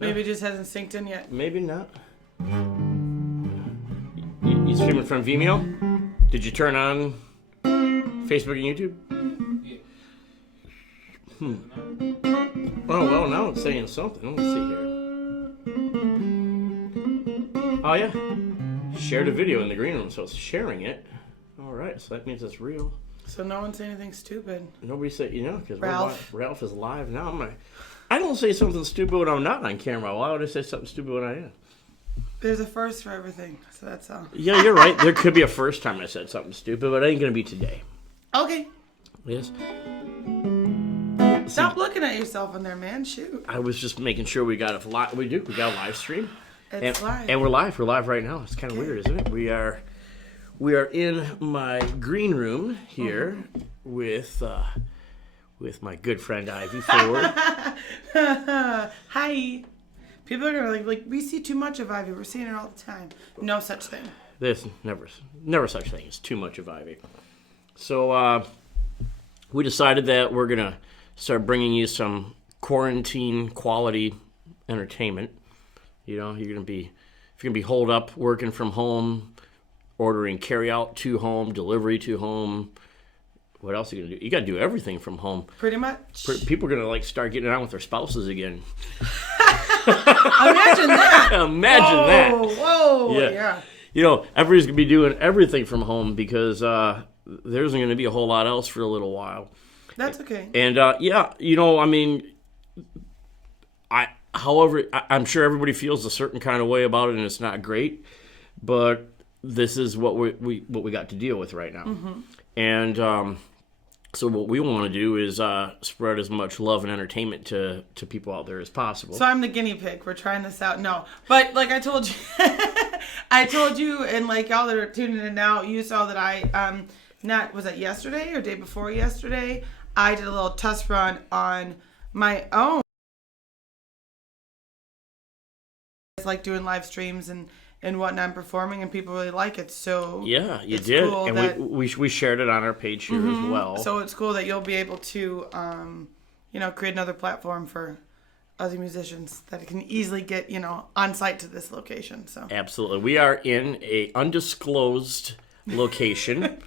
Maybe it just hasn't synced in yet. Maybe not. You streaming from Vimeo? Did you turn on Facebook and YouTube? Oh, well, now it's saying something. Let's see here. Oh, yeah. Shared a video in the green room, so it's sharing it. All right, so that means it's real. So no one say anything stupid. Nobody said, because Ralph is live now. I don't say something stupid when I'm not on camera. Why would I say something stupid when I am? There's a first for everything, so that's all. Yeah, you're right. There could be a first time I said something stupid, but it ain't going to be today. Okay. Yes. Stop looking at yourself in there, man. Shoot. I was just making sure we got a live. We got a live stream. It's live. And we're live. We're live right now. It's kind of weird, isn't it? We are in my green room here with my good friend Ivy Ford. Hi. People are gonna like we see too much of Ivy. We're seeing her all the time. No such thing. There's never such thing as too much of Ivy. So we decided that we're gonna start bringing you some quarantine quality entertainment. You're gonna be holed up working from home, ordering carry out to home, delivery to home. What else are you gonna do? You gotta do everything from home. Pretty much. People are gonna start getting on with their spouses again. Imagine that. Imagine that. Whoa. Yeah. Everybody's gonna be doing everything from home because there isn't gonna be a whole lot else for a little while. That's okay. And however, I'm sure everybody feels a certain kind of way about it, and it's not great. But this is what we got to deal with right now. Mm-hmm. And so what we want to do is spread as much love and entertainment to people out there as possible. So I'm the guinea pig. We're trying this out. No, but like I told you, and like y'all that are tuning in now, you saw that I was it yesterday or day before yesterday? I did a little test run on my own. It's like doing live streams and whatnot, and performing, and people really like it. So yeah, you did, cool, and we shared it on our page here as well. So it's cool that you'll be able to, create another platform for other musicians that can easily get on site to this location. So absolutely, we are in a undisclosed location.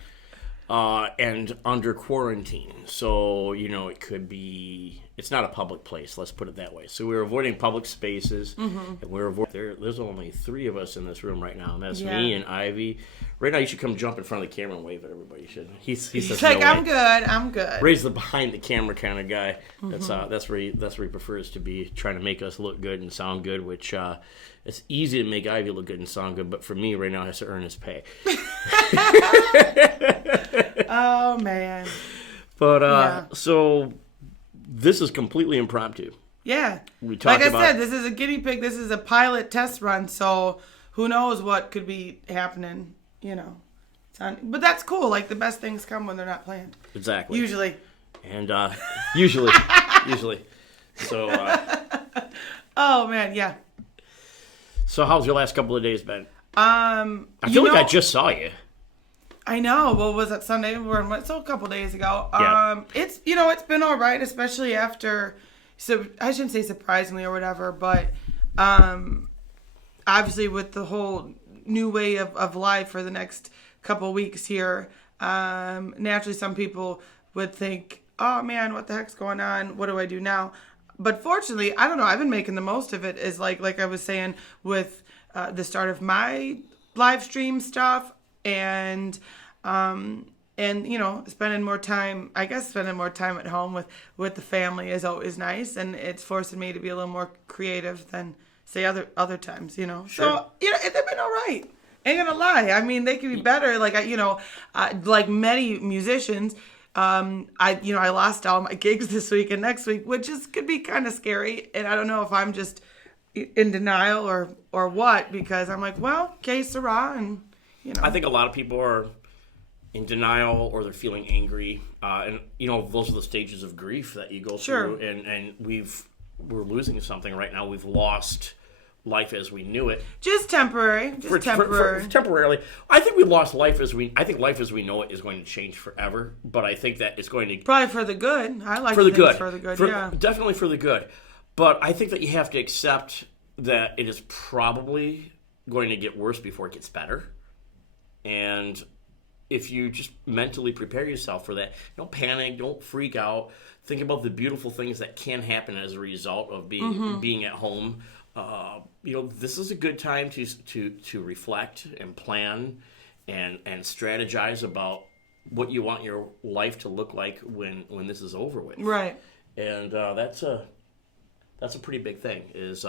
And under quarantine. So, it could be, it's not a public place, let's put it that way. So we're avoiding public spaces, and we're avoiding, there's only 3 of us in this room right now, and that's me and Ivy. Right now, you should come jump in front of the camera and wave at everybody. You should. He says, like, no I'm good. Ray's the behind the camera kind of guy. That's where he prefers to be, trying to make us look good and sound good, which it's easy to make Ivy look good and sound good, but for me right now, he has to earn his pay. Oh, man. But, so, this is completely impromptu. Yeah. We talked like I said, this is a guinea pig. This is a pilot test run, so who knows what could be happening, But that's cool. Like, the best things come when they're not planned. Exactly. Usually. And, usually. So, oh, man, yeah. So, how's your last couple of days been? I feel like I just saw you. I know. What was that Sunday? So a couple days ago. Yeah. It's it's been all right, especially after. So I shouldn't say surprisingly or whatever, but obviously with the whole new way of life for the next couple of weeks here, naturally some people would think, "Oh man, what the heck's going on? What do I do now?" But fortunately, I don't know. I've been making the most of it. Is like I was saying with the start of my live stream stuff. And spending more time at home with the family is always nice, and it's forcing me to be a little more creative than say other times, Sure. So they've been all right. Ain't gonna lie. I mean, they could be better. Like like many musicians, I lost all my gigs this week and next week, which could be kind of scary. And I don't know if I'm just in denial or what, because I'm like, well, que sera, and. I think a lot of people are in denial or they're feeling angry. And those are the stages of grief that you go through. And we're losing something right now. We've lost life as we knew it. Just temporary. Temporarily. I think life as we know it is going to change forever. But I think that it's going to... Probably for the good. I like for the to think good. it's for the good, yeah. Definitely for the good. But I think that you have to accept that it is probably going to get worse before it gets better. And if you just mentally prepare yourself for that, don't panic, don't freak out. Think about the beautiful things that can happen as a result of being at home. This is a good time to reflect and plan and strategize about what you want your life to look like when this is over with. Right. And that's a pretty big thing, is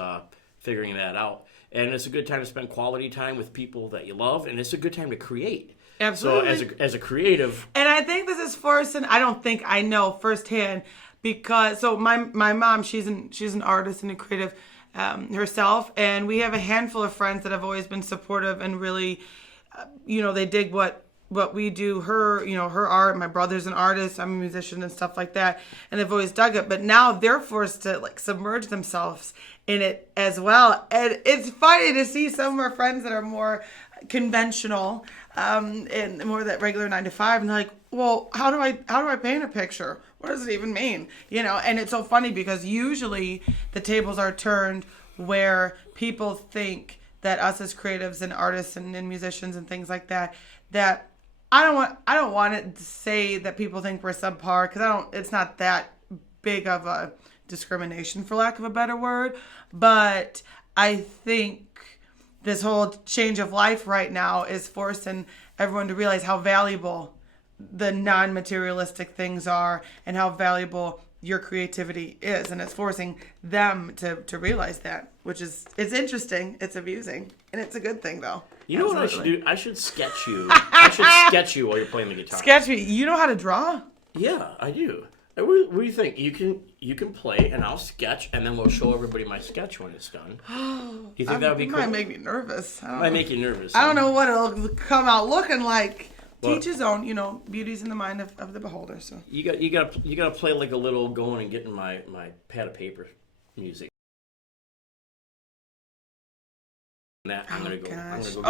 figuring that out. And it's a good time to spend quality time with people that you love, and it's a good time to create. Absolutely. So as a creative, and I think this is forcing. I don't think I know firsthand, because my mom, she's an artist and a creative herself, and we have a handful of friends that have always been supportive and really, they dig what we do. Her art. My brother's an artist. I'm a musician and stuff like that, and they've always dug it. But now they're forced to submerge themselves in it as well, and it's funny to see some of our friends that are more conventional and more that regular 9 to 5, and they're like, well, how do I paint a picture? What does it even mean? And it's so funny because usually the tables are turned where people think that us as creatives and artists and musicians and things like that I don't want it to say that people think we're subpar, because it's not that big of a discrimination, for lack of a better word. But I think this whole change of life right now is forcing everyone to realize how valuable the non-materialistic things are and how valuable your creativity is. And it's forcing them to realize that, which is, it's interesting, it's amusing, and it's a good thing, though. You know what I should do? I should sketch you. I should sketch you while you're playing the guitar. Sketch me. You know how to draw? Yeah, I do. What do you think? You can play, and I'll sketch, and then we'll show everybody my sketch when it's done. Do you think that would be cool? It might make me nervous. Might make you nervous. I don't know what it'll come out looking like. Well, teach his own. Beauty's in the mind of the beholder. So you got to play like a little going and getting my pad of paper music. That I'm gonna go.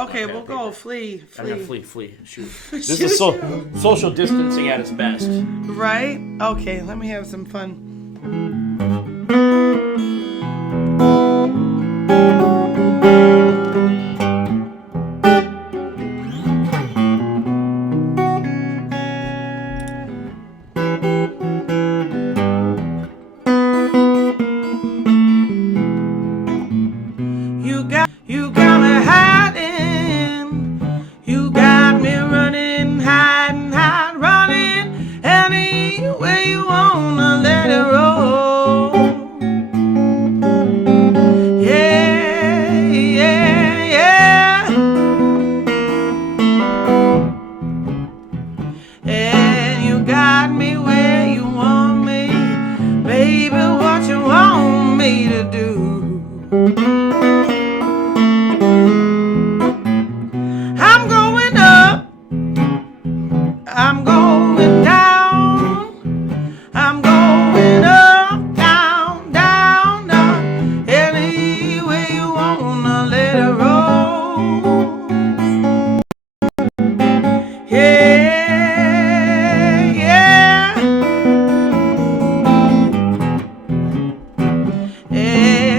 Okay, we'll go. Flee. I'm gonna flee. Shoot. This is social distancing at its best. Right? Okay, let me have some fun. You got me hiding. You got me running, hiding, running. Any way you wanna let it roll. Yeah, yeah, yeah. And you got me where you want me, baby. What you want me to do? I'm going up, I'm going down, I'm going up, down, down, down. Any way you wanna let it roll. Yeah, yeah. Yeah.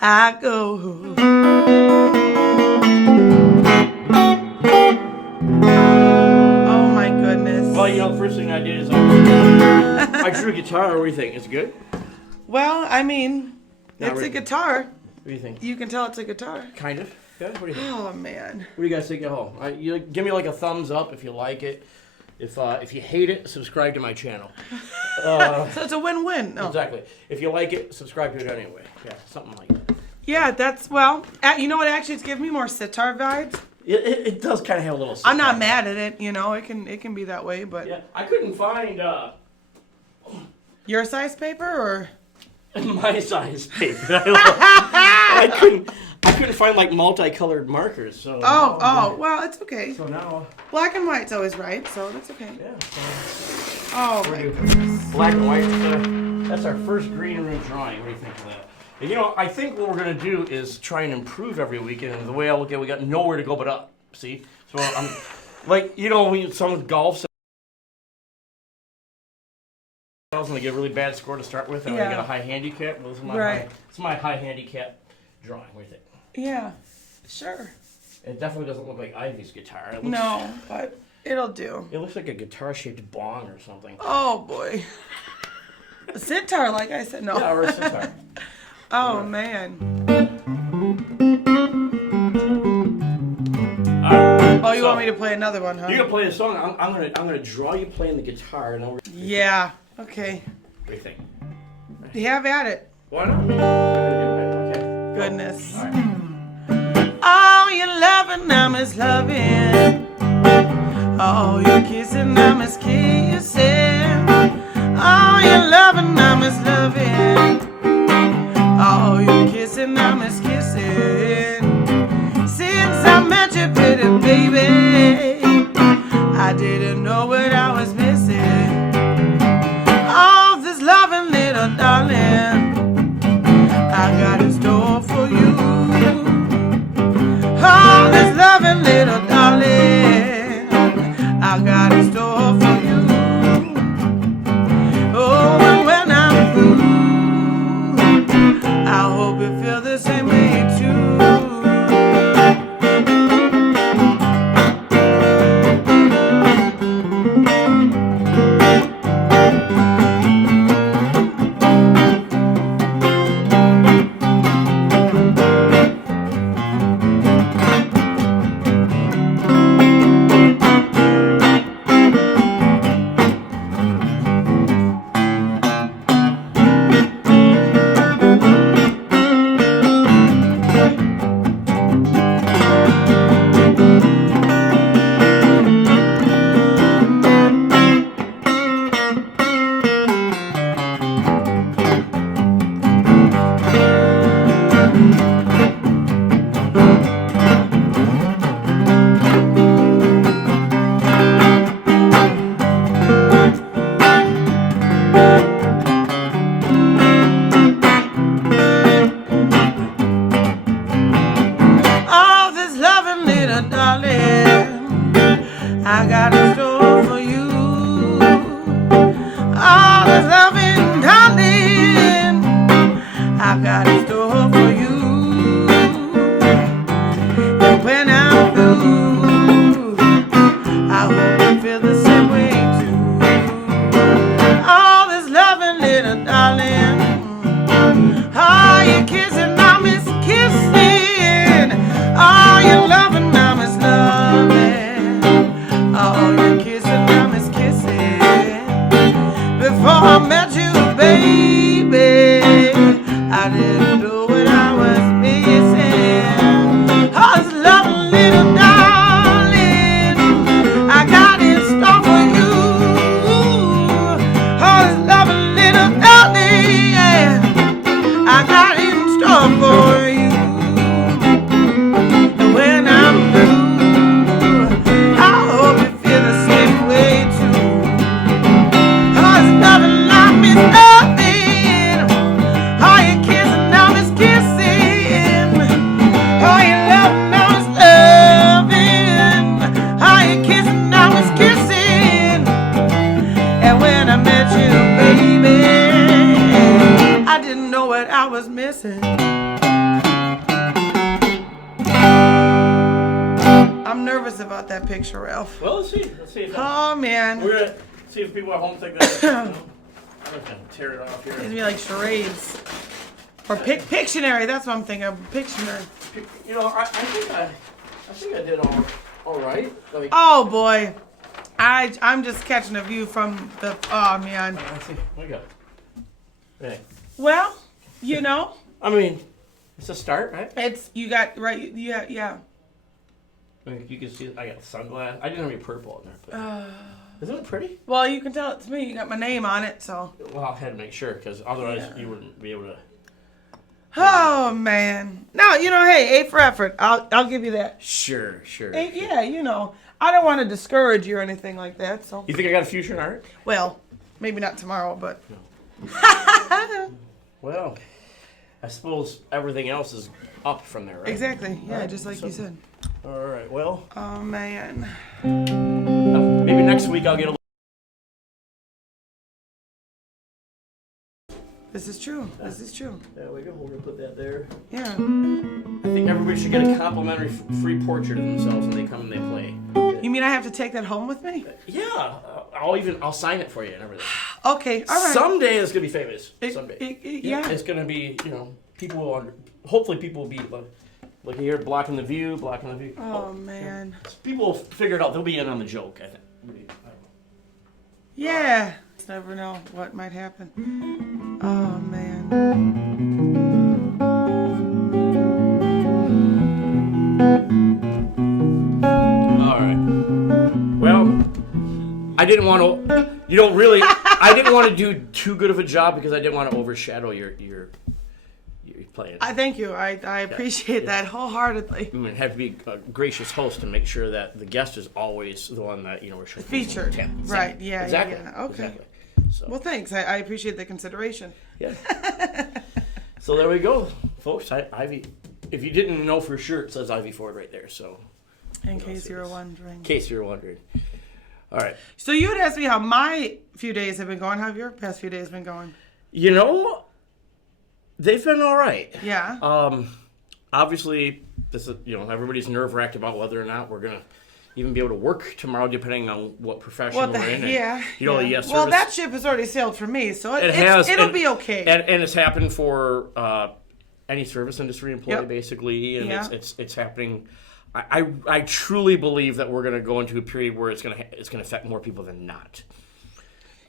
I go. Oh my goodness. Well, the first thing I did is I drew a guitar. What do you think? Is it good? Well, I mean, Not it's really. a guitar. What do you think? You can tell it's a guitar. Kind of. Yeah. What do you think? Oh man. What do you guys think at home? You give me like a thumbs up if you like it. If you hate it, subscribe to my channel. So it's a win-win. No. Exactly. If you like it, subscribe to it anyway. Yeah, something like that. Yeah, that's you know what? Actually, it's giving me more sitar vibes. It does kind of have a little. I'm not mad at it. You know, it can be that way, but Yeah, I couldn't find your size paper or my size paper. I couldn't find like multicolored markers. So well, it's okay. So now. Black and white's always right, so that's okay. Yeah. So Oh my goodness. black and white. That's our first green room drawing. What do you think of that? And, I think what we're gonna do is try and improve every weekend. And the way I look at it, we got nowhere to go but up. See? So I'm like, when some golf and they get a really bad score to start with, and I get a high handicap. Well, this is my high handicap drawing. What do you think? Yeah, sure. It definitely doesn't look like Ivy's guitar. It looks, No, but it'll do. It looks like a guitar-shaped bong or something. Oh boy. A sitar, like I said, no. Yeah, or a sitar. Oh man. Oh, you want me to play another one, huh? You're gonna play a song. I'm gonna draw you playing the guitar, and then Yeah. Okay. what do you think? Have at it. Why not? Okay. Goodness. All right. Oh, you're loving, I'm as loving. Oh, you're kissing, I'm as kissing. Oh, you're loving, I'm as loving. Oh, you're kissing, I'm as kissing. Since I met you, pretty baby, I didn't know what I was missing. Oh, this loving little darling, I got in store for you. Oh, this loving little darling, I got in store for you. Oh, and when I'm through, I hope you feel the same way too. I got in store for you. All this loving, darling, I got in store for you. And when I'm through, I hope you feel the same way too. All this loving, little darling, oh, you're kissing, I miss kissing. Oh, you're loving, I miss loving. Oh, you're kissing, I miss kissing. Before I met you, baby, I didn't know what I was missing. Oh, this loving little darling, I got in store for you. Oh, this loving little darling, yeah, I got in store for you. And when I'm through, I hope you feel the same way too. Oh, it's nothing like me loving. Oh, you're kissing, now it's kissing. Oh, you're loving, now it's loving. Oh, you're kissing, now it's kissing. And when I met you, baby, I didn't know what I was missing. that picture, Ralph. Well, let's see. Let's see if Oh, man. we're gonna see if people at home think that. I'm gonna tear it off here. It's be like charades. Or Pictionary. That's what I'm thinking of. Pictionary. You know, I think I did all right. Like, Oh, boy. I'm just catching a view from the... Oh, man. let's see. What we got? Hey. Well, you know, I mean, it's a start, right? it's... You got... Right. Yeah. I mean, you can see I got sunglasses. I didn't have any purple in there. But isn't it pretty? Well, you can tell it's me. You got my name on it, so... Well, I had to make sure because otherwise you wouldn't be able to. Oh, man. No, you know, hey, A for effort. I'll give you that. Sure. Yeah, you know. I don't want to discourage you or anything like that, so... You think I got a future in art? Well, maybe not tomorrow, but... Well, I suppose everything else is up from there, right? Exactly. Yeah, Right. just like you said. All right. Well, Oh, man. maybe next week I'll get a. This is true. This is true. There we go. We're gonna put that there. Yeah. I think everybody should get a complimentary free portrait of themselves when they come and they play. You mean I have to take that home with me? Yeah, I'll sign it for you and everything. Okay, all right. Someday it's gonna be famous. Someday. Yeah. It's gonna be, people will. Hopefully, people will be look here, blocking the view. Oh, man. People will figure it out. They'll be in on the joke. I think. Yeah. Never know what might happen. Oh, man. All right. Well, I didn't want to. You don't really. I didn't want to do too good of a job because I didn't want to overshadow your playing. I thank you. I appreciate that wholeheartedly. I mean, have to be a gracious host and make sure that the guest is always the one that we're Featured. Yeah, Right. Yeah. Exactly. Yeah. Okay. Exactly. So, Well, thanks. I appreciate the consideration. yeah. So there we go, folks. Ivy. If you didn't know for sure, it says Ivy Ford right there. So, In case you were wondering. in case you're wondering. All right. So you had asked me how my few days have been going. How have your past few days been going? They've been all right. Yeah. Obviously, this is everybody's nerve wracked about whether or not we're gonna even be able to work tomorrow, depending on what profession we're in. Yeah. Yes. Well, that ship has already sailed for me, so it'll be okay. And it's happened for any service industry employee, Yep. basically, and Yeah. it's happening. I truly believe that we're going to go into a period where it's going to affect more people than not.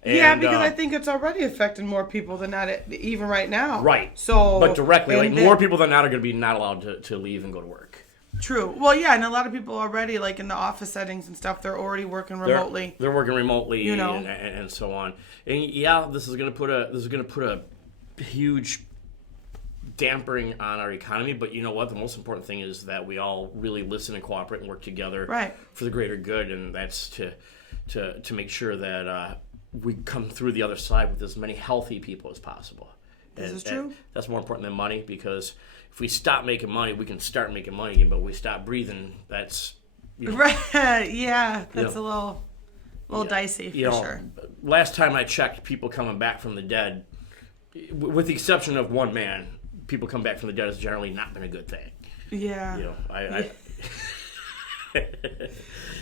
Yeah, And, because I think it's already affecting more people than not, even right now. right. So, but directly, and more people than not are going to be not allowed to leave and go to work. True. Well, yeah, and a lot of people already, like in the office settings and stuff, they're already working remotely. They're working remotely, You know. and so on. And yeah, this is going to put a huge dampering on our economy. But you know what? The most important thing is that we all really listen and cooperate and work together Right. for the greater good, and that's to make sure that we come through the other side with as many healthy people as possible. This is true. That's more important than money, because if we stop making money, we can start making money again. But if we stop breathing, that's Right. Yeah, that's Yeah. a little dicey for sure. Last time I checked, people coming back from the dead, with the exception of one man, people come back from the dead has generally not been a good thing. Yeah.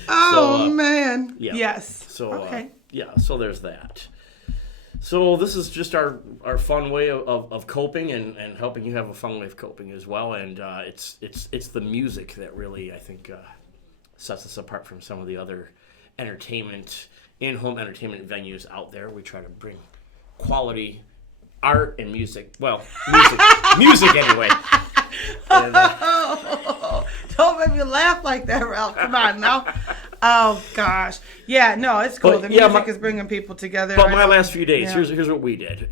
So, man. yeah. Yes. So okay. so there's that. So this is just our fun way of coping and helping you have a fun way of coping as well. And it's the music that really, I think, sets us apart from some of the other in-home entertainment venues out there. We try to bring quality art and music. Well, music anyway. And, Don't make me laugh like that, Ralph. Come on now. Oh gosh. Yeah. No, it's cool. But, the yeah, music is bringing people together. But my last few days, Yeah. here's what we did.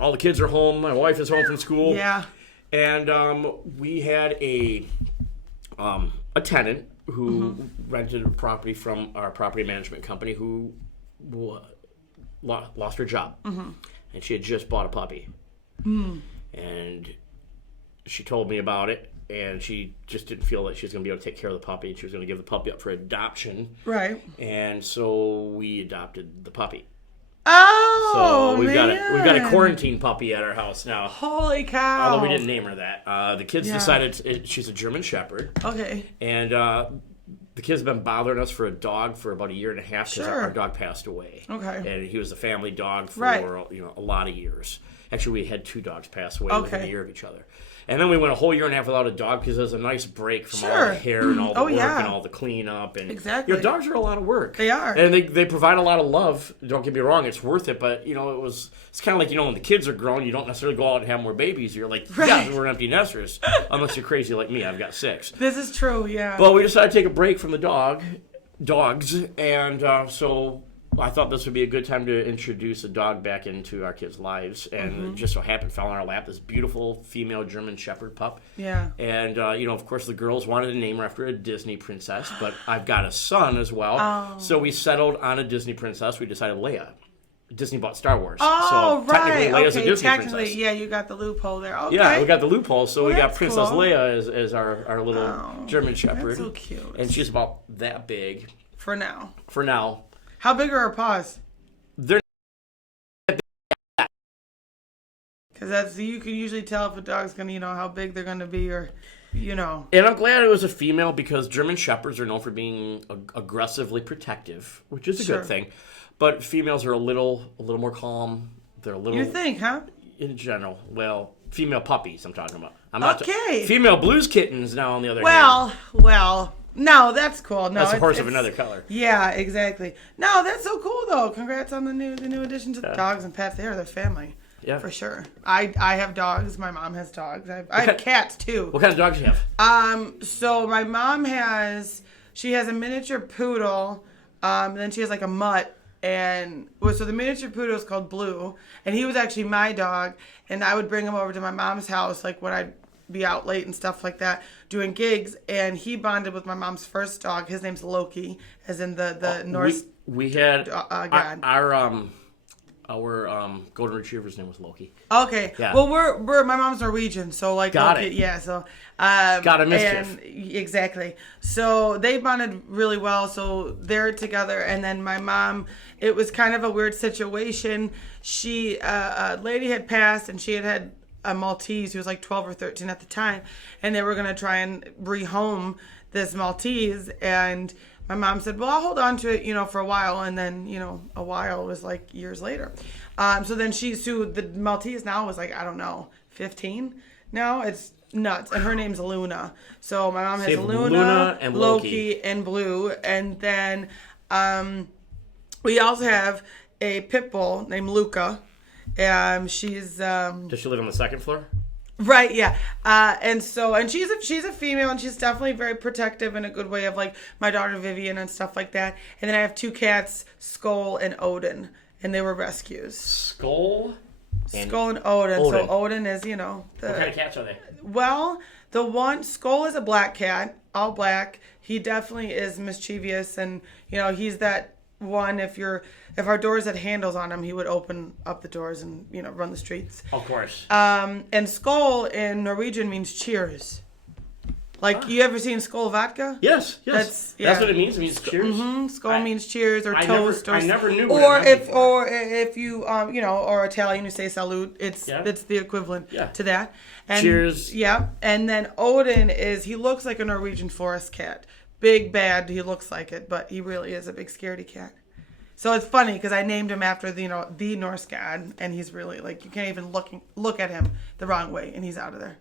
All the kids are home. My wife is home from school. Yeah. And we had a tenant who rented a property from our property management company who lost her job. And she had just bought a puppy. And she told me about it. And she just didn't feel that she was going to be able to take care of the puppy. And she was going to give the puppy up for adoption. Right. And so we adopted the puppy. Oh, So we've man. got a quarantine puppy at our house now. Holy cow. Although we didn't name her that. The kids Yeah. decided she's a German Shepherd. Okay. And the kids have been bothering us for a dog for about a year and a half because Sure. our dog passed away. Okay. And he was a family dog for Right. a lot of years. Actually, we had 2 dogs pass away within a Okay. year of each other. And then we went a whole year and a half without a dog because it was a nice break from all Sure. the hair and all the Oh, work yeah. and all the cleanup. And, Exactly. dogs are a lot of work. They are. And they provide a lot of love. Don't get me wrong, it's worth it. But, it's kind of like, when the kids are grown, you don't necessarily go out and have more babies. You're like, Right. yeah, we're empty nesters. Unless you're crazy like me. I've got 6. This is true, yeah. Well, we decided to take a break from the dogs. And so I thought this would be a good time to introduce a dog back into our kids' lives. And it just so happened, fell on our lap, this beautiful female German Shepherd pup. Yeah. And, of course, the girls wanted to name her after a Disney princess, but I've got a son as well. Oh. So we settled on a Disney princess. We decided Leia. Disney bought Star Wars. Oh, so right. technically Leia's a Disney Technically, princess. yeah, you got the loophole there. Okay. Yeah, we got the loophole. So we got that's Princess cool. Leia as our little German Shepherd. That's so cute. And she's about that big For now. for now. How big are her paws? They're Because you can usually tell if a dog's going to, how big they're going to be or, And I'm glad it was a female because German Shepherds are known for being aggressively protective, which is a Sure. good thing. But females are a little more calm. They're a little. You think, huh? In general, well, female puppies. I'm talking about. I'm not Okay. female blues kittens. Now, on the other hand, Well. No, that's cool. No, that's a horse of it's- another color. Yeah, exactly. No, that's so cool though. Congrats on the new addition to the dogs and pets. They are the family. Yeah. For sure. I have dogs. My mom has dogs. I have cats too. What kind of dogs do you have? So my mom she has a miniature poodle, and then she has like a mutt, so the miniature poodle is called Blue, and he was actually my dog, and I would bring him over to my mom's house like when I'd be out late and stuff like that doing gigs, and he bonded with my mom's first dog. His name's Loki, as in the Norse. We had God. our golden retriever's name was Loki. Okay. Yeah. Well, we're my mom's Norwegian, so like Got Loki, it. yeah. So Got a mischief. and exactly. So they bonded really well. So they're together, and then my mom. It was kind of a weird situation. She a lady had passed, and she had a Maltese who was like 12 or 13 at the time, and they were gonna try and rehome this Maltese, and my mom said, well, I'll hold on to it, for a while. And then, a while was like years later. So then the Maltese now was like, I don't know, 15 now. It's nuts. And her name's Luna. So my mom has Luna and Loki, and Blue. And then we also have a pit bull named Luca. She's... Does she live on the second floor? Right, yeah, and she's a female, and she's definitely very protective in a good way of like my daughter Vivian and stuff like that. And then I have 2 cats, Skull and Odin, and they were rescues. Skull and Odin. Odin. So Odin is What kind of cats are they? well, the one Skull is a black cat, all black. He definitely is mischievous, and he's that one. If our doors had handles on them, he would open up the doors and run the streets. Of course. And Skull in Norwegian means cheers. Like, you ever seen Skull vodka? Yes. That's what it means. It means cheers. Skull means cheers or I toast. I never knew. Or if you or Italian, you say salute. It's the equivalent to that. And, cheers. Yeah. And then Odin he looks like a Norwegian forest cat. Big, bad, he looks like it, but he really is a big scaredy cat. So it's funny because I named him after the Norse god, and he's really like, you can't even look at him the wrong way, and he's out of there.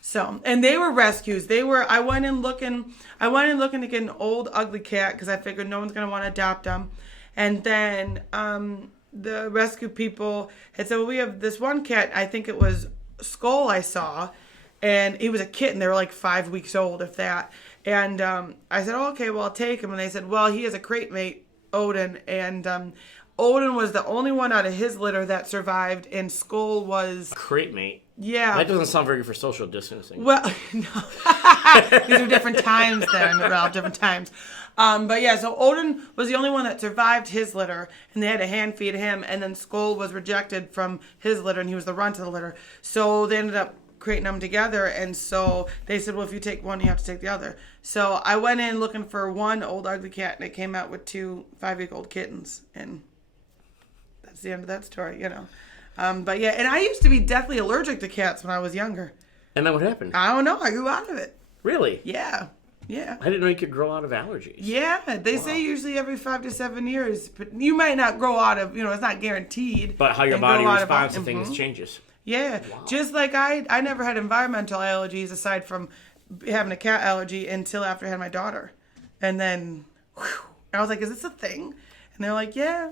So, and they were rescues. I went in looking to get an old ugly cat because I figured no one's gonna want to adopt them, and then the rescue people had said, well, we have this one cat. I think it was Skull I saw, and he was a kitten. They were like 5 weeks old, if that. And I said, oh, okay, well, I'll take him. And they said, well, he has a crate mate, Odin, and Odin was the only one out of his litter that survived, and Skull was... Crate mate. Yeah. That doesn't sound very good for social distancing. Well, no. These are different times then, Ralph, different times. But yeah, so Odin was the only one that survived his litter, and they had to hand feed him, and then Skull was rejected from his litter, and he was the runt of the litter. So they ended up creating them together, and so they said, well, if you take one, you have to take the other. So I went in looking for one old ugly cat, and it came out with 2 5-week-old kittens, and that's the end of that story, But yeah, and I used to be deathly allergic to cats when I was younger. And then what happened? I don't know. I grew out of it. Really? Yeah. Yeah. I didn't know you could grow out of allergies. Yeah, they say usually every 5 to 7 years, but you might not grow out of, it's not guaranteed. But how your and body grow out responds to things changes. Yeah, just like I never had environmental allergies aside from having a cat allergy until after I had my daughter. And then, I was like, is this a thing? And they're like, yeah.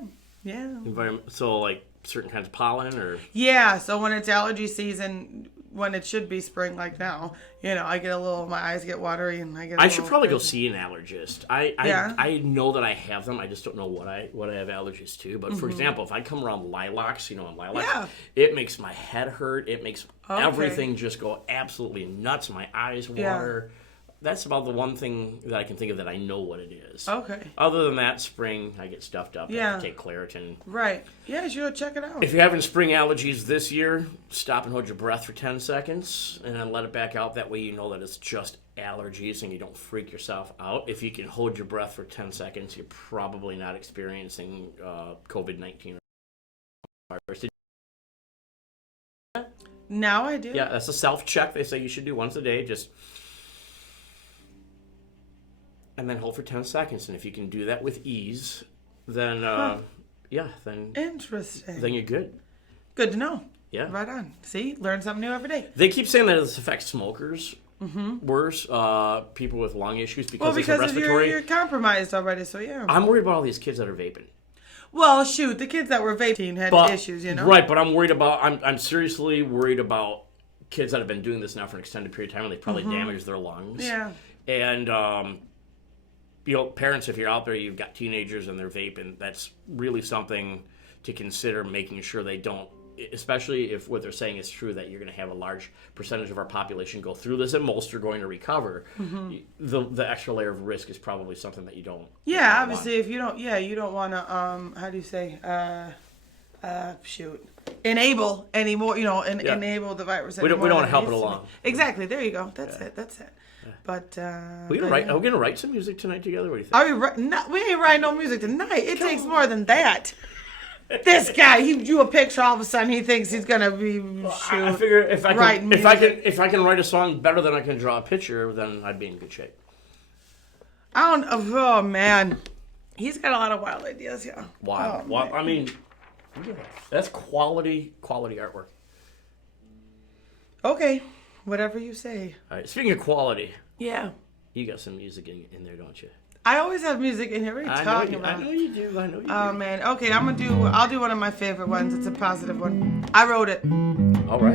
So like certain kinds of pollen or? Yeah, so when it's allergy season, when it should be spring like now, I get my eyes get watery and I should probably go see an allergist. I know that I have them. I just don't know what I have allergies to. But for example, if I come around lilacs, it makes my head hurt. It makes everything just go absolutely nuts. My eyes water. Yeah. That's about the one thing that I can think of that I know what it is. Okay. Other than that, spring, I get stuffed up. Yeah. I have to take Claritin. Right. Yeah, sure. Check it out. If you're having spring allergies this year, stop and hold your breath for 10 seconds and then let it back out. That way you know that it's just allergies and you don't freak yourself out. If you can hold your breath for 10 seconds, you're probably not experiencing COVID-19 virus. Now I do. Yeah, that's a self-check they say you should do once a day. Just... and then hold for 10 seconds. And if you can do that with ease, then, then... Interesting. Then you're good. Good to know. Yeah. Right on. See? Learn something new every day. They keep saying that this affects smokers worse, people with lung issues because it's respiratory. You're compromised already, so yeah. I'm worried about all these kids that are vaping. Well, shoot, the kids that were vaping had issues, Right, but I'm worried about... I'm seriously worried about kids that have been doing this now for an extended period of time and they probably damaged their lungs. Yeah. And... parents, if you're out there, you've got teenagers and they're vaping, that's really something to consider, making sure they don't, especially if what they're saying is true, that you're going to have a large percentage of our population go through this and most are going to recover. The extra layer of risk is probably something that you don't obviously if you don't want to how do you say enable anymore, enable the virus anymore. We don't want to help it along. Exactly, there you go. That's it. But are we gonna write some music tonight together? What do you think? We ain't writing no music tonight. It takes more than that. This guy, he drew a picture. All of a sudden, he thinks he's gonna be. I figure if I can write a song better than I can draw a picture, then I'd be in good shape. Oh man, he's got a lot of wild ideas. Yeah. Wow. I mean, that's quality artwork. Okay. Whatever you say. All right. Speaking of quality. Yeah. You got some music in there, don't you? I always have music in here. What are you talking about? I know you do. Oh, man. Okay, I'll do one of my favorite ones. It's a positive one. I wrote it. All right.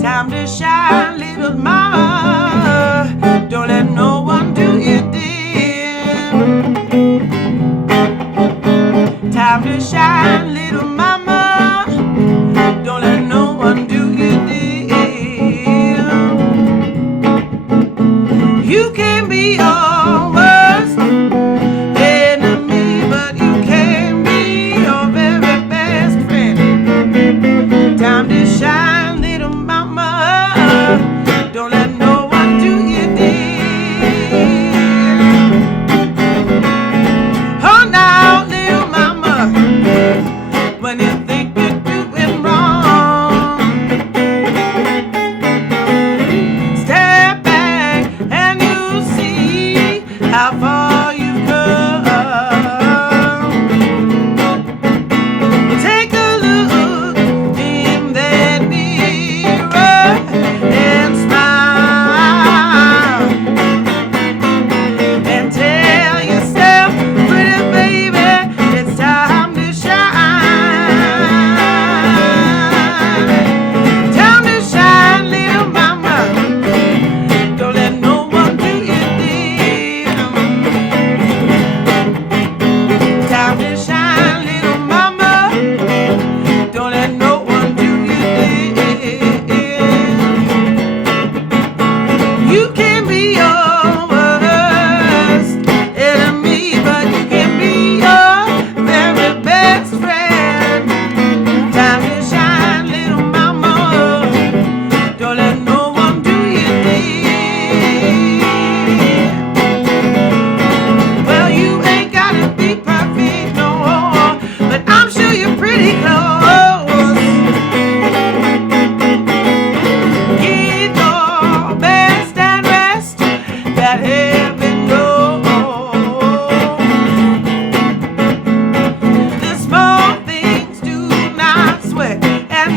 Time to shine, little mama. Don't let no one do you dim. Time to shine, little mama. Don't let no one do you dim. You can be all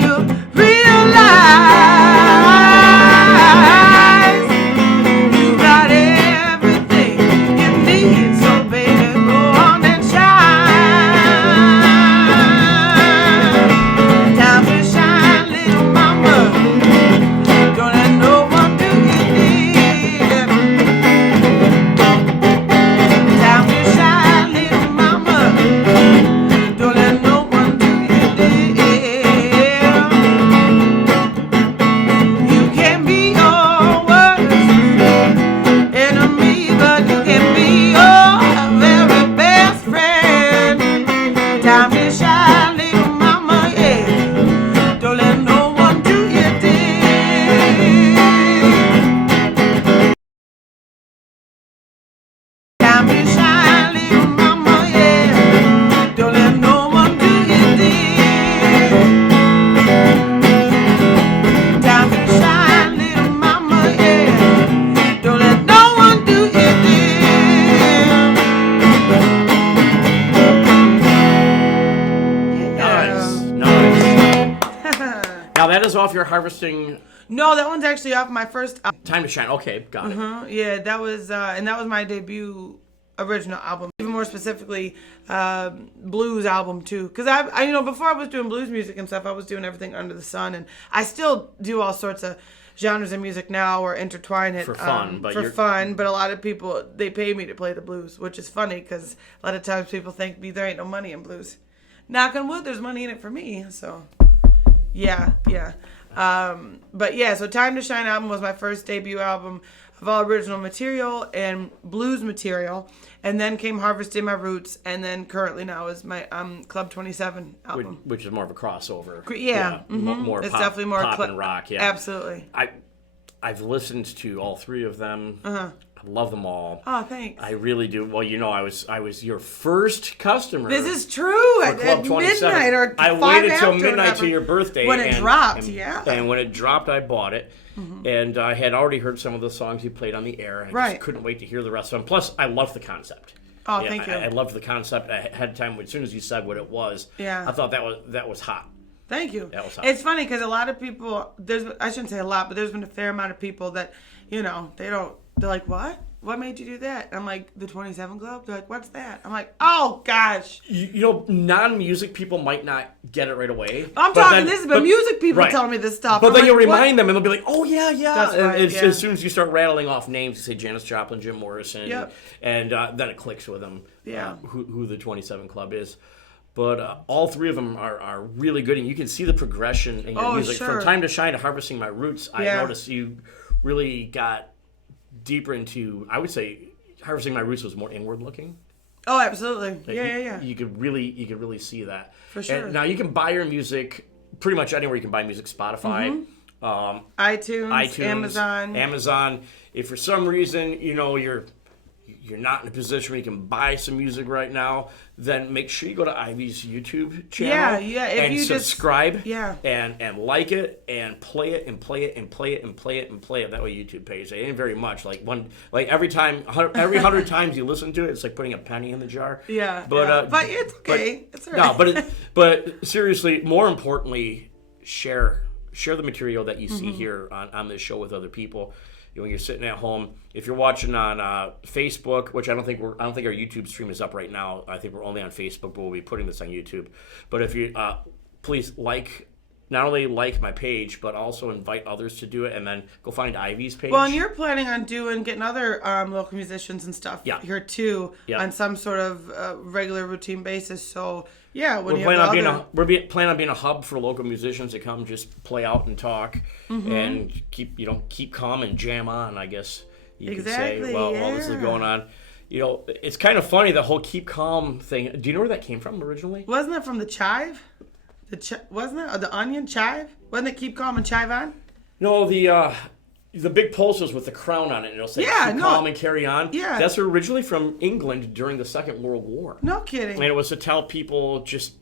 you realize you got everything you need. So baby, go on and shine. Time to shine, little mama. Don't let no one do you need. Time to shine, little mama. Don't let no one do you need. You can be your worst enemy, but you can be your very best friend. Time to shine, little mama, yeah. Don't let no one do you dig. Time to shine, little mama, yeah. Don't let no one do you dig. Time to shine, little mama, yeah. Don't let no one do you dig. Nice, nice. Now that is off your harvesting No, that one's actually off my first album. Time to Shine. Okay, got it. Yeah, that was and that was my debut original album. Even more specifically, blues album too. Because I you know, before I was doing blues music and stuff, I was doing everything under the sun, and I still do all sorts of genres of music now or intertwine it For fun, but you're- fun. But a lot of people, they pay me to play the blues, which is funny because a lot of times people think there ain't no money in blues. Knock on wood, there's money in it for me. So yeah. But yeah, so Time to Shine album was my first debut album of all original material and blues material, and then came Harvesting My Roots, and then currently now is my Club 27 album. Which is more of a crossover. Yeah, More it's pop, definitely more pop and rock. Yeah, Absolutely. I've listened to all three of them. I love them all. Oh, thanks. I really do. Well, you know, I was your first customer. This is true. for At Club 27. midnight or I 5 waited till after, midnight whatever. to your birthday When it dropped, yeah. And when it dropped, I bought it, and I had already heard some of the songs you played on the air. And I Right. just couldn't wait to hear the rest of them. Plus, I love the concept. Oh, Yeah, thank you. I loved the concept ahead of time. As soon as you said what it was, Yeah. I thought that was hot. Thank you. That was hot. It's funny because a lot of people, I shouldn't say a lot, but there's been a fair amount of people that, you know, they're like, what? What made you do that? I'm like, the 27 Club? They're like, what's that? I'm like, oh, gosh. You know, non-music people might not get it right away. I'm but talking, then- this is but music people right. telling me this stuff. But I'm then like, you'll what? remind them, and they'll be like, "Oh yeah, yeah." That's And right, yeah. As soon as you start rattling off names, you say Janis Joplin, Jim Morrison, Yep. and then it clicks with them. Yeah. Who the 27 Club is. But all three of them are really good, and you can see the progression in your Oh, music. sure. From Time to Shine to Harvesting My Roots, I Yeah. noticed you really got deeper into. I would say Harvesting My Roots was more inward looking. Oh, absolutely. Yeah. You could really see that. For sure. And now you can buy your music pretty much anywhere. You can buy music, Spotify, iTunes, Amazon. Amazon. If for some reason you're not in a position where you can buy some music right now, then make sure you go to Ivy's YouTube channel. Yeah, if and you just- subscribe. yeah. And like it and play it and play it and play it and play it and play it. That way YouTube pays. It ain't very much. Every 100 times you listen to it, it's like putting a penny in the jar. Yeah. But it's okay. It's all right. No, but seriously, more importantly, share the material that you see here on this show with other people. When you're sitting at home, if you're watching on Facebook, which I don't think our YouTube stream is up right now. I think we're only on Facebook, but we'll be putting this on YouTube. But if you please not only like my page, but also invite others to do it, and then go find Ivy's page. Well, and you're planning on getting other local musicians and stuff here too on some sort of regular routine basis. So yeah, when we're planning on being a hub for local musicians to come just play out and talk and keep calm and jam on. I guess you could say while this is going on. You know, it's kind of funny, the whole keep calm thing. Do you know where that came from originally? Wasn't it from the chive? Wasn't it? Or the onion chive? Wasn't it keep calm and chive on? No, the big posters with the crown on it, and it'll say keep calm and carry on. Yeah. That's originally from England during the Second World War. No kidding. And it was to tell people just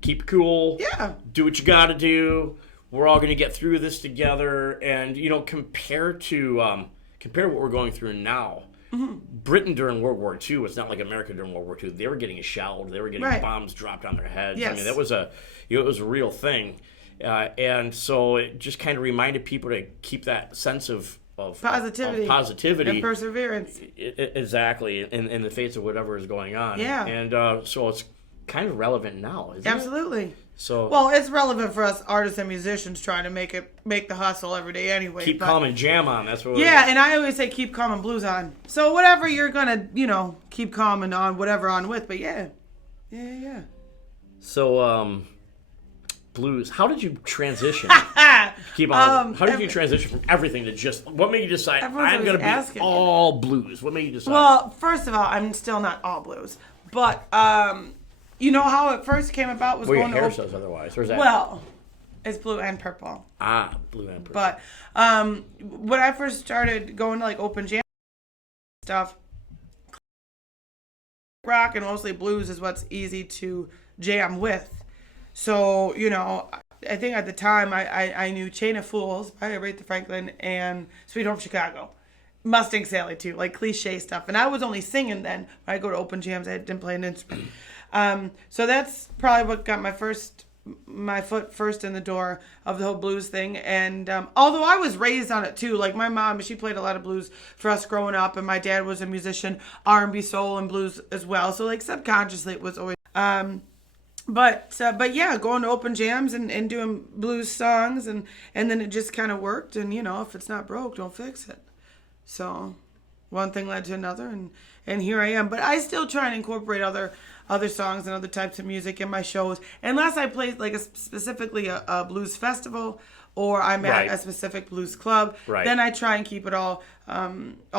keep cool. Yeah. Do what you got to do. We're all going to get through this together. And, compared to what we're going through now, Britain during World War II was not like America during World War II. They were getting shelled. They were getting bombs dropped on their heads. Yes. I mean, that was it was a real thing. And so it just kind of reminded people to keep that sense of positivity and perseverance. Exactly, in the face of whatever is going on. Yeah. And so it's kind of relevant now, isn't it? Absolutely. So well, it's relevant for us artists and musicians trying to make the hustle every day anyway. Keep calm and jam on. That's what. Yeah, and I always say keep calm and blues on. So whatever you're gonna, keep calm and on whatever on with. But yeah. So blues. How did you transition? Keep on. How did you transition from everything to just? What made you decide I'm gonna be all blues? What made you decide? Well, first of all, I'm still not all blues, but you know how it first came about was well, going your hair to says otherwise. Where's that? Well, it's blue and purple. Ah, blue and purple. But when I first started going to like open jam stuff, rock and mostly blues is what's easy to jam with. So, I think at the time I knew Chain of Fools by Aretha Franklin and Sweet Home Chicago. Mustang Sally too, like cliche stuff. And I was only singing then. When I go to open jams, I didn't play an instrument. So that's probably what got my foot first in the door of the whole blues thing. And although I was raised on it too, like my mom, she played a lot of blues for us growing up, and my dad was a musician, R&B, soul, and blues as well. So like subconsciously, it was always. But yeah, going to open jams and doing blues songs, and then it just kind of worked. And if it's not broke, don't fix it. So one thing led to another, and here I am. But I still try and incorporate other songs and other types of music in my shows, unless I play like specifically a blues festival or I'm at a specific blues club. Right. Then I try and keep it all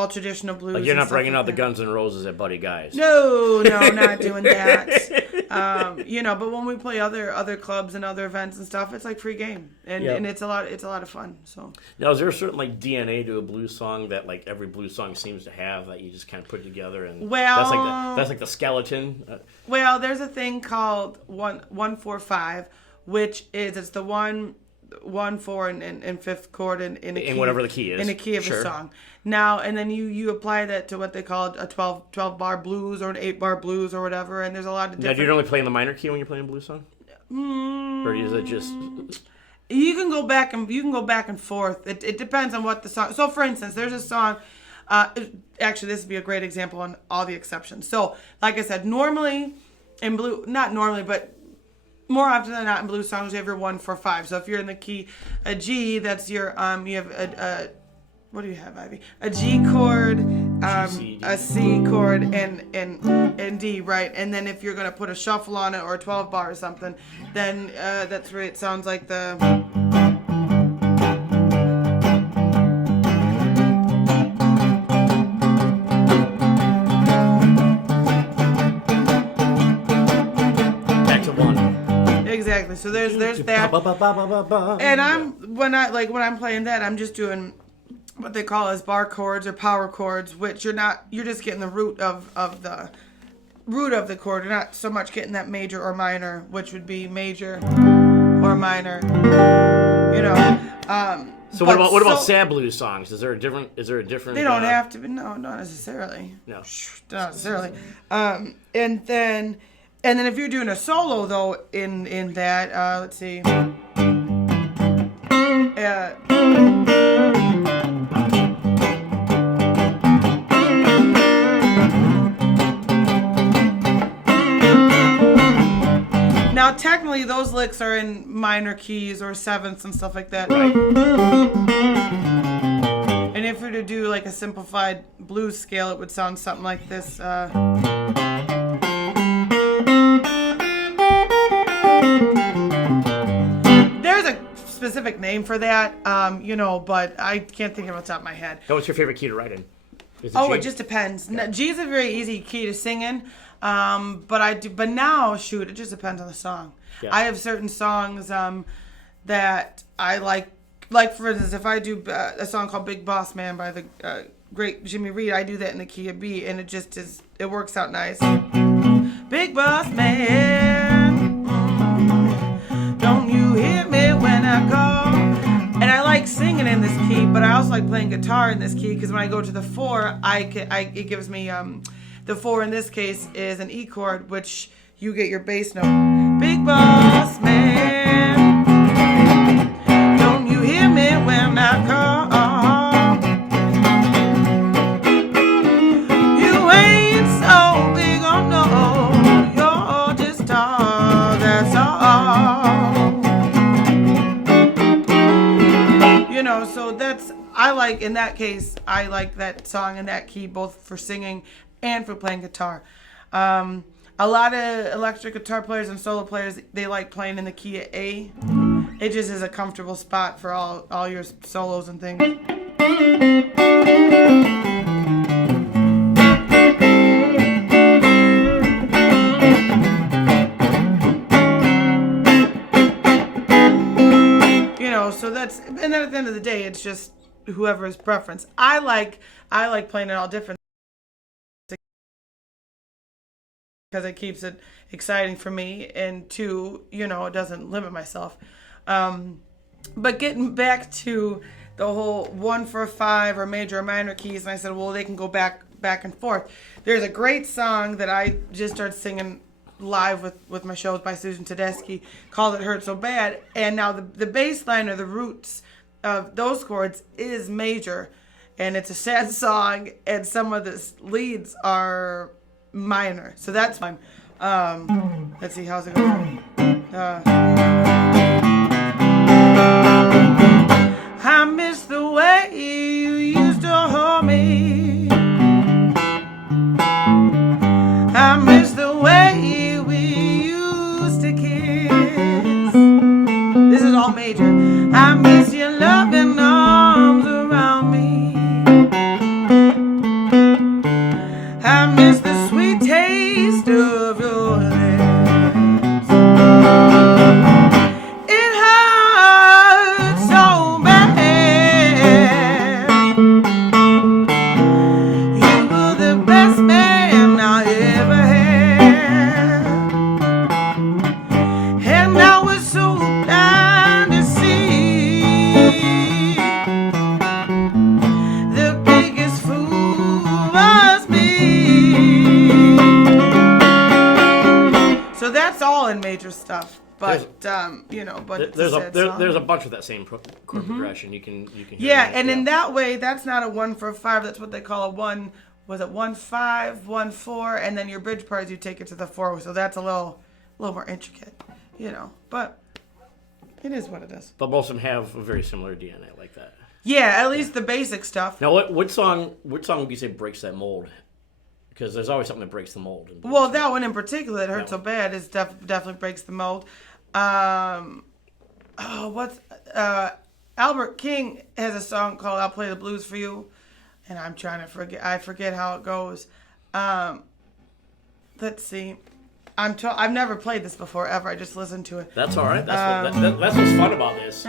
traditional blues. Like you're not bringing like out the Guns N' Roses at Buddy Guy's. No, not doing that. But when we play other clubs and other events and stuff, it's like free game, and it's a lot of fun. So now, is there a certain like DNA to a blues song that like every blues song seems to have that you just kind of put together, and that's like the skeleton? Well, there's a thing called 1-4-5, which is it's the 1-4 and fifth chord in a key, in whatever the key is in the key of a song. Now and then you apply that to what they call a 12 bar blues or an 8-bar blues or whatever, and there's a lot of different. Now, do you only play in the minor key when you're playing a blues song? Or is it just? You can go back and forth. It depends on what the song. So for instance, there's a song. Actually, this would be a great example on all the exceptions. So, like I said, normally in blue, not normally, but more often than not in blues songs, you have your 1-4-5. So if you're in the key a G, that's your you have a what do you have, Ivy? A G chord, a C chord, and D, right? And then if you're gonna put a shuffle on it or a 12 bar or something, then that's where it sounds like the. Exactly. So there's that. And when I'm playing that, I'm just doing what they call as bar chords or power chords, which you're just getting the root of the chord. You're not so much getting that major or minor, which would be major or minor. So what about sad blues songs? Is there a different? They don't have to be. No, not necessarily. No, not necessarily. And then if you're doing a solo though in that, let's see. Now, technically, those licks are in minor keys or sevenths and stuff like that. Right. And if we were to do like a simplified blues scale, it would sound something like this. There's a specific name for that, but I can't think of it off the top of my head. What's your favorite key to write in? It just depends. Yeah. G is a very easy key to sing in. But now, it just depends on the song. Yeah. I have certain songs that I like for instance, if I do a song called Big Boss Man by the great Jimmy Reed, I do that in the key of B, and it works out nice. Big Boss Man, don't you hear me when I call? And I like singing in this key, but I also like playing guitar in this key, because when I go to the 4, it gives me the 4 in this case is an E chord, which you get your bass note. Big Boss Man. So I like, in that case, I like that song in that key, both for singing and for playing guitar. A lot of electric guitar players and solo players, they like playing in the key of A. It just is a comfortable spot for all your solos and things. So and then at the end of the day, it's just whoever's preference. I like playing it all different because it keeps it exciting for me, and two, it doesn't limit myself. But getting back to the whole 1-4-5 or major or minor keys, and I said, well, they can go back and forth. There's a great song that I just started singing live with my shows by Susan Tedeschi called It Hurt So Bad, and now the bass line or the roots of those chords is major, and it's a sad song, and some of the leads are minor, so that's fine. Let's see, how's it going? I miss the way you used to hold me. I miss the way we used to kiss. This is all major. I miss your loving arms around me. I miss the sweet taste of your lips. It hurts so bad. You were the best man I ever had, and I was so blind to see the biggest fool was me. So that's all in major stuff, but there's a bunch of that same chord progression. You can hear yeah, and in that way, that's not a 1-4-5. That's what they call a 1. Was it 1-5, 1-4, and then your bridge parts you take it to the 4. So that's a little more intricate, But it is what it is. But most of them have a very similar DNA like that. Yeah, at least the basic stuff. Now, what song would you say breaks that mold? Because there's always something that breaks the mold. Well, that one in particular, that hurts so bad, is definitely breaks the mold. Albert King has a song called "I'll Play the Blues for You," and I'm trying to forget. I forget how it goes. Let's see. I've never played this before ever. I just listened to it. That's all right. That's what's fun about this.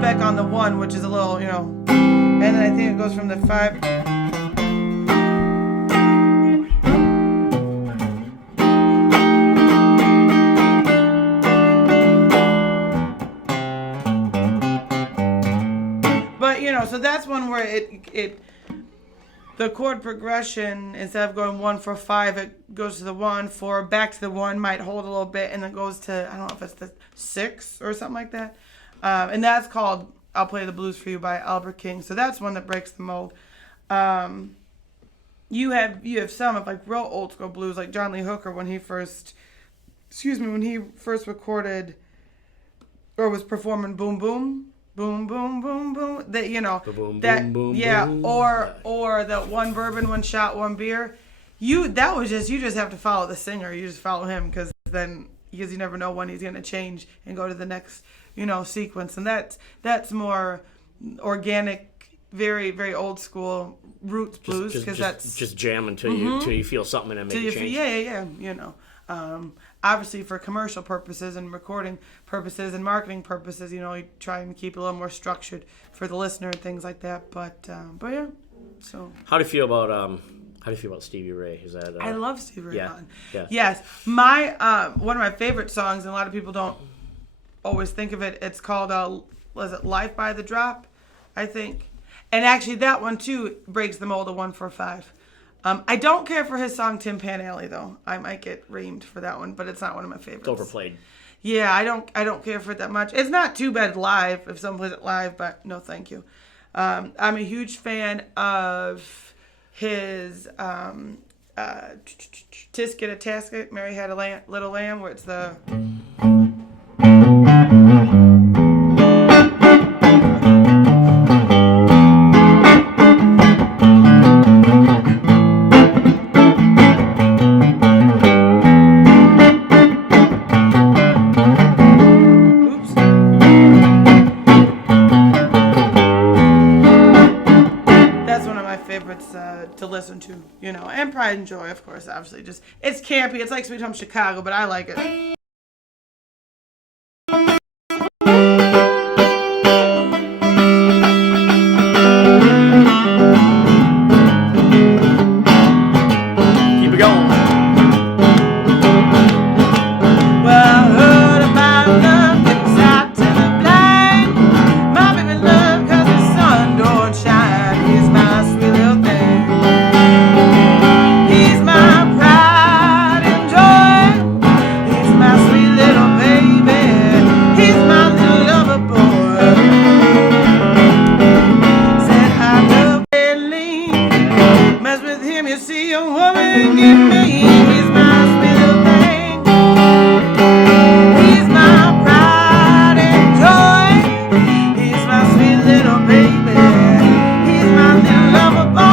Back on the 1, which is a little, and then I think it goes from the 5. But so that's one where the chord progression, instead of going 1-4-5, it goes to the 1-4, back to the 1, might hold a little bit, and then goes to, I don't know if it's the 6 or something like that. And that's called "I'll Play the Blues for You" by Albert King. So that's one that breaks the mold. You have some of like real old school blues, like John Lee Hooker when he first recorded or was performing "Boom Boom Boom Boom Boom Boom." That boom, that boom, boom, yeah, boom. or the "One Bourbon, One Shot, One Beer." You just have to follow the singer. You just follow him because you never know when he's gonna change and go to the next sequence, and that's more organic, very very old school roots blues, because that's just jam until you feel something and make a change. Yeah. Obviously for commercial purposes and recording purposes and marketing purposes, you try and keep it a little more structured for the listener and things like that. But yeah. So how do you feel about Stevie Ray? Is that I love Stevie Ray. Yeah. Yes, my one of my favorite songs, and a lot of people don't always think of it. It's called was it "Life by the Drop," I think, and actually that one too breaks the mold of 1-4-5. I don't care for his song "Tin Pan Alley" though. I might get reamed for that one, but it's not one of my favorites. It's overplayed. Yeah, I don't care for it that much. It's not too bad live if someone plays it live, but no, thank you. I'm a huge fan of his Tisket a Tasket, Mary Had a Little Lamb, where it's the... To listen to, and Pride and Joy, of course, obviously. Just, it's campy. It's like Sweet Home Chicago, but I like it. Keep it going. Well, I heard about love gets out to the blind. My baby love 'cause the sun don't shine. He's my sweet little thing. He's my pride and joy. He's my sweet little baby. He's my little lover boy. Said I love Eileen. Mess with him, you see a woman get me. He's my sweet little thing. He's my pride and joy. He's my sweet little baby. He's my little lover boy.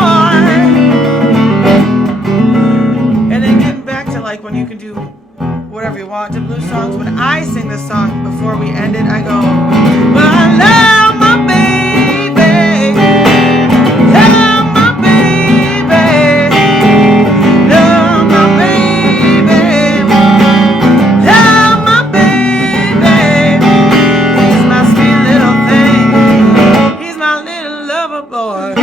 And then getting back to like when you can do whatever you want to blues songs. When I sing this song before we end it, I go, well, I love my baby. Love my baby. Love my baby. Love my baby. He's my sweet little thing. He's my little lover boy.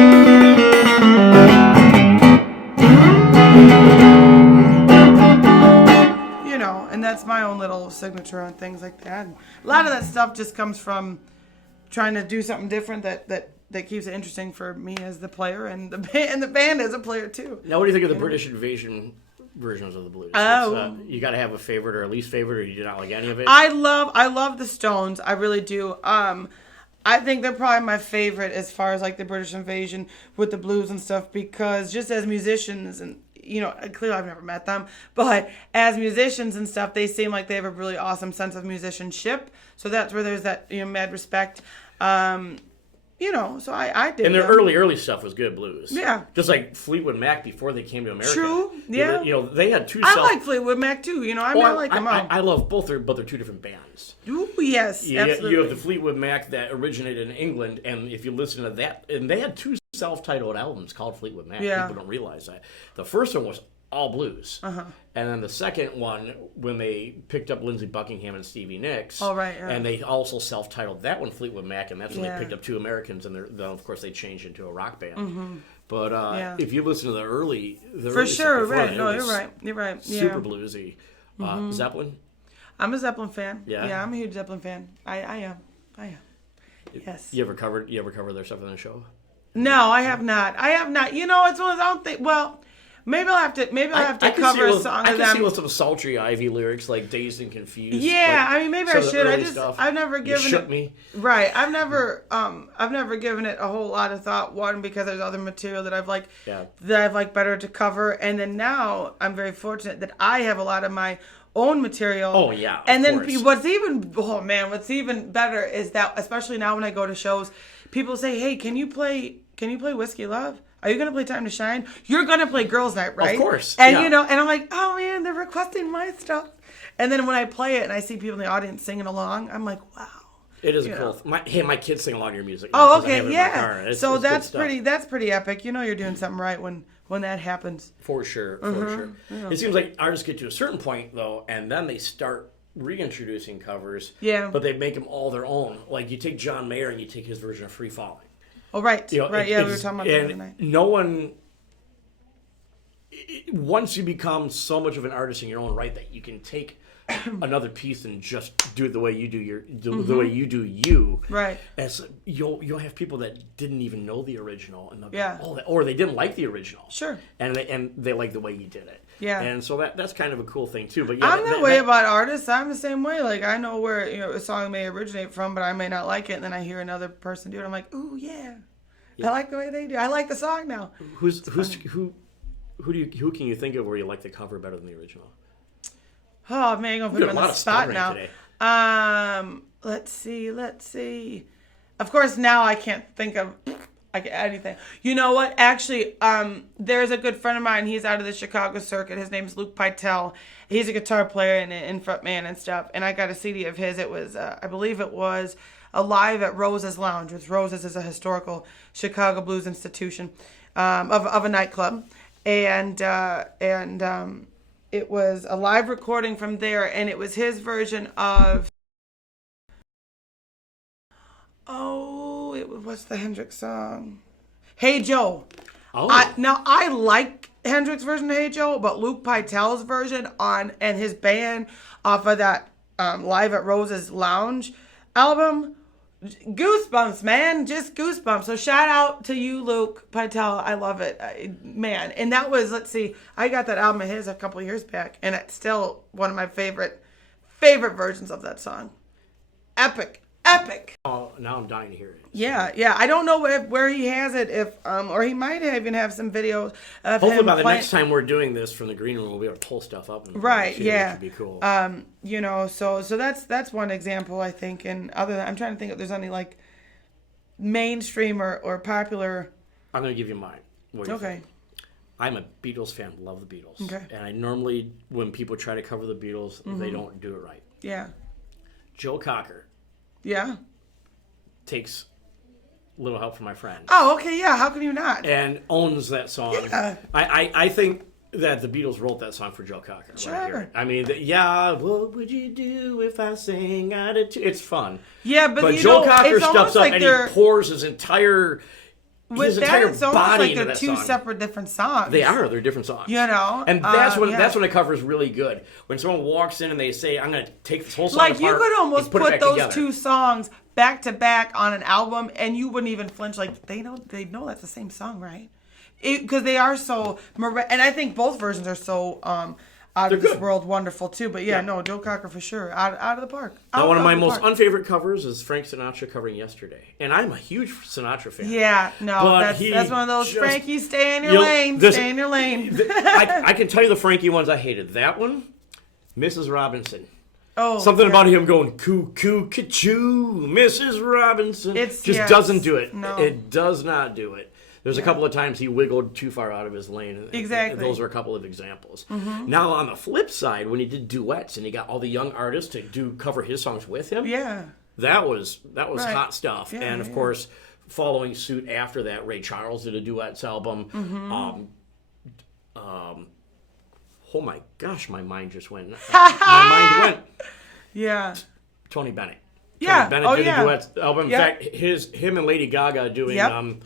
And that's my own little signature on things like that. And a lot of that stuff just comes from trying to do something different that keeps it interesting for me as the player and the band as a player too. Now, what do you think of the British Invasion versions of the blues? Oh, you got to have a favorite or a least favorite, or you do not like any of it? I love the Stones. I really do. I think they're probably my favorite as far as like the British Invasion with the blues and stuff, because just as musicians and clearly I've never met them, but as musicians and stuff, they seem like they have a really awesome sense of musicianship. So that's where there's that mad respect. So I did. And their early stuff was good blues. Yeah. Just like Fleetwood Mac before they came to America. True. Yeah. They had two. I like Fleetwood Mac too. I like them all. I love both, but they're two different bands. Ooh, yes, absolutely. You have the Fleetwood Mac that originated in England, and if you listen to that, and they had two self-titled albums called Fleetwood Mac. Yeah. People don't realize that. The first one was all blues. Uh-huh. And then the second one, when they picked up Lindsey Buckingham and Stevie Nicks, and they also self-titled that one Fleetwood Mac, and that's when they picked up two Americans, and then of course they changed into a rock band. Mm-hmm. But if you listen to the early for sure, right? No, you're right. You're right. Yeah. Super bluesy. Zeppelin. I'm a Zeppelin fan. Yeah, I'm a huge Zeppelin fan. I am. Yes. You ever covered their stuff on the show? No, I have not. It's one of those. I don't think. Well, maybe I'll have to cover a song of them. I can see with some sultry Ivy lyrics like "Dazed and Confused." Yeah, maybe I should. I've never given it. Shook me. Right. I've never given it a whole lot of thought. One, because there's other material that I've liked better to cover, and then now I'm very fortunate that I have a lot of my own material. Oh yeah. And then what's even better is that, especially now when I go to shows, people say, "Hey, can you play Whiskey Love? Are you going to play Time to Shine? You're going to play Girls Night, right?" Of course. And and I'm like, "Oh man, they're requesting my stuff." And then when I play it and I see people in the audience singing along, I'm like, "Wow." It is cool. My kids sing along to your music. Oh, okay, yeah. So that's pretty epic. You're doing something right when that happens. For sure. Yeah. It seems like artists get to a certain point though, and then they start reintroducing covers. Yeah. But they make them all their own. Like you take John Mayer and you take his version of Free Falling. Oh, right. Right, we were talking about that the other night. No one, once you become so much of an artist in your own right that you can take another piece and just do it the way you do the way you do you. Right. As you'll have people that didn't even know the original, and they'll go, or they didn't like the original. Sure. And they like the way you did it. Yeah. And so that's kind of a cool thing too. But I'm that way about artists. I'm the same way. Like I know where a song may originate from, but I may not like it, and then I hear another person do it. I'm like, ooh yeah. I like the way they do. I like the song now. Who can you think of where you like the cover better than the original? Oh man, you're gonna put him on the spot now. Today. Let's see. Of course, now I can't think of anything. You know what? Actually, there's a good friend of mine. He's out of the Chicago circuit. His name's Luke Pytel. He's a guitar player and frontman and stuff. And I got a CD of his. It was, I believe it was Alive at Rose's Lounge, which Rose's is a historical Chicago blues institution of a nightclub. And it was a live recording from there, and it was his version of what's the Hendrix song? Hey Joe. Oh. I like Hendrix' version of Hey Joe, but Luke Pytel's version and his band off of that Live at Rose's Lounge album, goosebumps, man, just goosebumps. So shout out to you, Luke Pytel. I love it, man. And that was, let's see, I got that album of his a couple years back, and it's still one of my favorite versions of that song. Epic. Oh, now I'm dying to hear it. Yeah. I don't know where he has it, or he might even have some videos of Hopefully him by the playing. next time we're doing this from the green room, we'll be able to pull stuff up. Right. Yeah. Which would be cool. So that's one example, I think. And other than, I'm trying to think if there's any like mainstream or popular. I'm going to give you mine. What do you Okay. think? I'm a Beatles fan. Love the Beatles. Okay. And I normally, when people try to cover the Beatles, they don't do it right. Yeah. Joe Cocker Yeah. takes Little Help from My Friend. Oh, okay. Yeah. How can you not? And owns that song. Yeah. I think that the Beatles wrote that song for Joe Cocker. Sure. I mean, what would you do if I sang out of tune? It's fun. Yeah, but Joe Cocker it's steps up like and he pours his entire with that, entire it's almost body like into they're that two song. separate different songs. They're different songs. And that's when a cover is really good. When someone walks in and they say, "I'm going to take this whole song like apart," you could almost put put those together. two songs back to back on an album, and you wouldn't even flinch. Like they know that's the same song, right? Because they are so, and I think both versions are so out of this world wonderful too. But yeah, no, Joe Cocker for sure, out of the park. Now, one of my most unfavorite covers is Frank Sinatra covering "Yesterday," and I'm a huge Sinatra fan. Yeah, no, But that's one of those just- Frankie, stay in your lane, stay in your lane. I can tell you the Frankie ones I hated. That one, Mrs. Robinson. Oh, Something about him going coo coo ka-choo, Mrs. Robinson. Doesn't do it. No. It does not do it. There's a couple of times he wiggled too far out of his lane. Exactly. Those are a couple of examples. Now on the flip side, when he did duets and he got all the young artists to cover his songs with him, Yeah. that was Right. hot stuff. Yeah, and of course, following suit after that, Ray Charles did a duets album. Oh my gosh, my mind just went. My mind went. Yeah. Tony Bennett. Yeah. Tony Bennett did a duets album. In Yep. fact, him and Lady Gaga doing. Yep.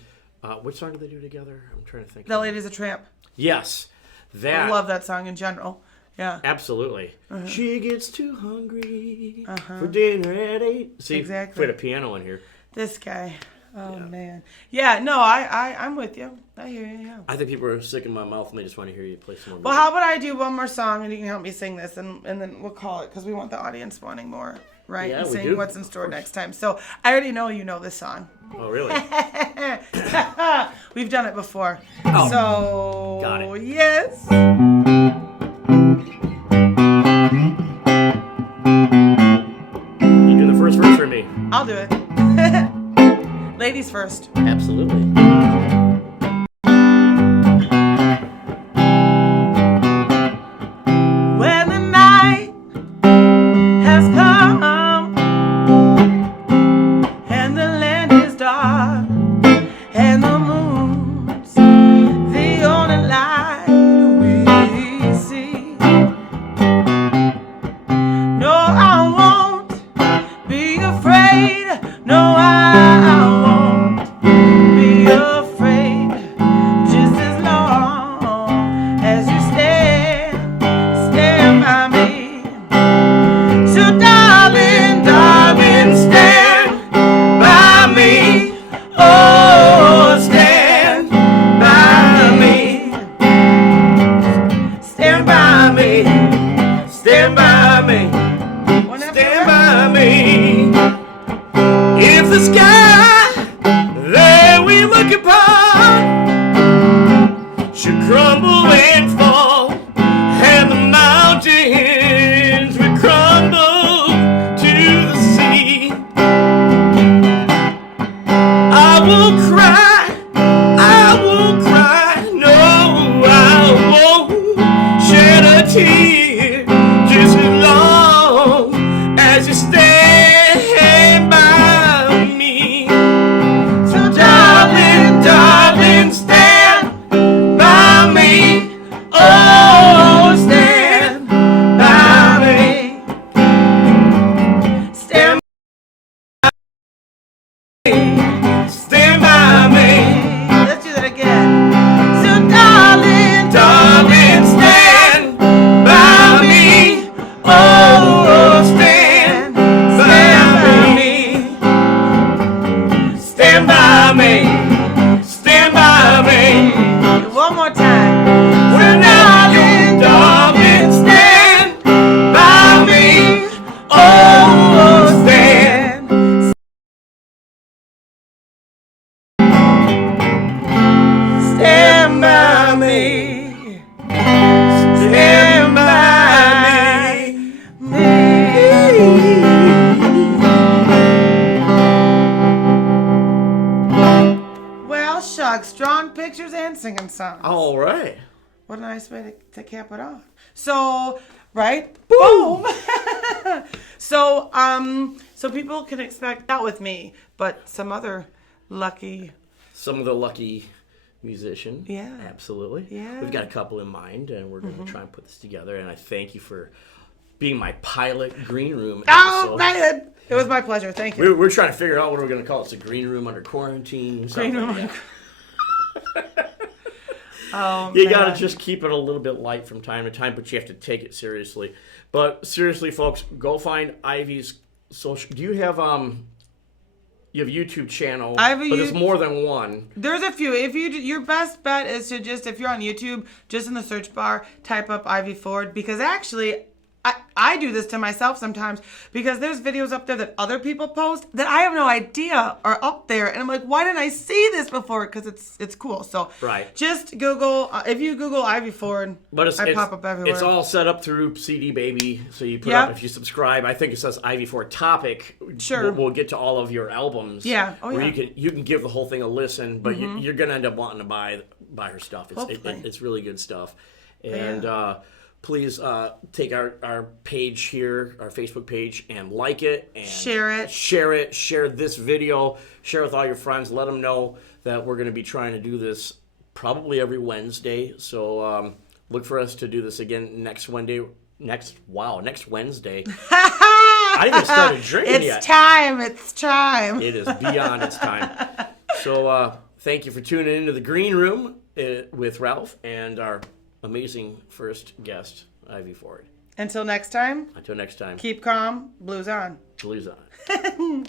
Which song did they do together? I'm trying to think. That Lady's a Tramp. Yes, that. I love that song in general. Yeah. Absolutely. She gets too hungry for dinner at 8. See, Exactly. we had a piano in here. This guy. Oh, man. Yeah, no, I'm with you. I hear you, yeah. I think people are sick in my mouth and they just want to hear you play some more. Well, how about I do one more song and you can help me sing this and then we'll call it because we want the audience wanting more, right? Yeah, and we saying do. what's in store next time. So I already know you know this song. Oh, really? We've done it before. Oh. So, Got it. Yes. You do the first verse for me. I'll do it. Ladies first. Absolutely. When the night has come and the land is dark and the moon's the only light we see. No, I won't be afraid. No, I won't be should crumble and fall, and the mountains would crumble to the sea. I will cry, no, I won't shed a tear just as long as you stand by me. So darling, darling, stand by me. Oh, stand by me. Stand Stand by me. Let's do that again. So darling, Darling, stand by me. Oh, stand by me. Stand by me. Stand by me. one more time. Whenever you, darling, stand by me. Oh, stand. Stand by me. Stand by me. Well, shucks, drawing pictures and singing songs. All right. What a nice way to cap it off. So, right? Boom! So people can expect that with me, but some other lucky. Some of the lucky musician. Yeah. Absolutely. Yeah. We've got a couple in mind, and we're going to try and put this together. And I thank you for being my pilot green room Oh, episode. man! It was my pleasure. Thank you. We're trying to figure out what we're going to call it. It's a green room under quarantine. Green room like that. Oh, You man. got to just keep it a little bit light from time to time, but you have to take it seriously. But seriously, folks, go find Ivy's social. Do you have you have a YouTube channel? I have a but there's more than one. There's a few. If you, your best bet is to just, if you're on YouTube, just in the search bar, type up Ivy Ford, because actually, I do this to myself sometimes, because there's videos up there that other people post that I have no idea are up there, and I'm like, why didn't I see this before? Because it's cool. So Right. just Google, if you Google Ivy Ford, But I pop up everywhere. It's all set up through CD Baby, so you put Yep. up, if you subscribe, I think it says Ivy Ford Topic. Sure. We'll get to all of your albums. Yeah. Oh, where yeah. you can give the whole thing a listen, but you're gonna end up wanting to buy her stuff. Hopefully. It's really good stuff. And please take our page here, our Facebook page, and like it and Share it. Share this video. Share with all your friends. Let them know that we're going to be trying to do this probably every Wednesday. So look for us to do this again next Wednesday. Next Wednesday. I haven't even started drinking yet. It's time. It's time. It is beyond its time. So thank you for tuning into the Green Room with Ralph and our amazing first guest, Ivy Ford. Until next time, Until next time, keep calm. Blues on. blues on.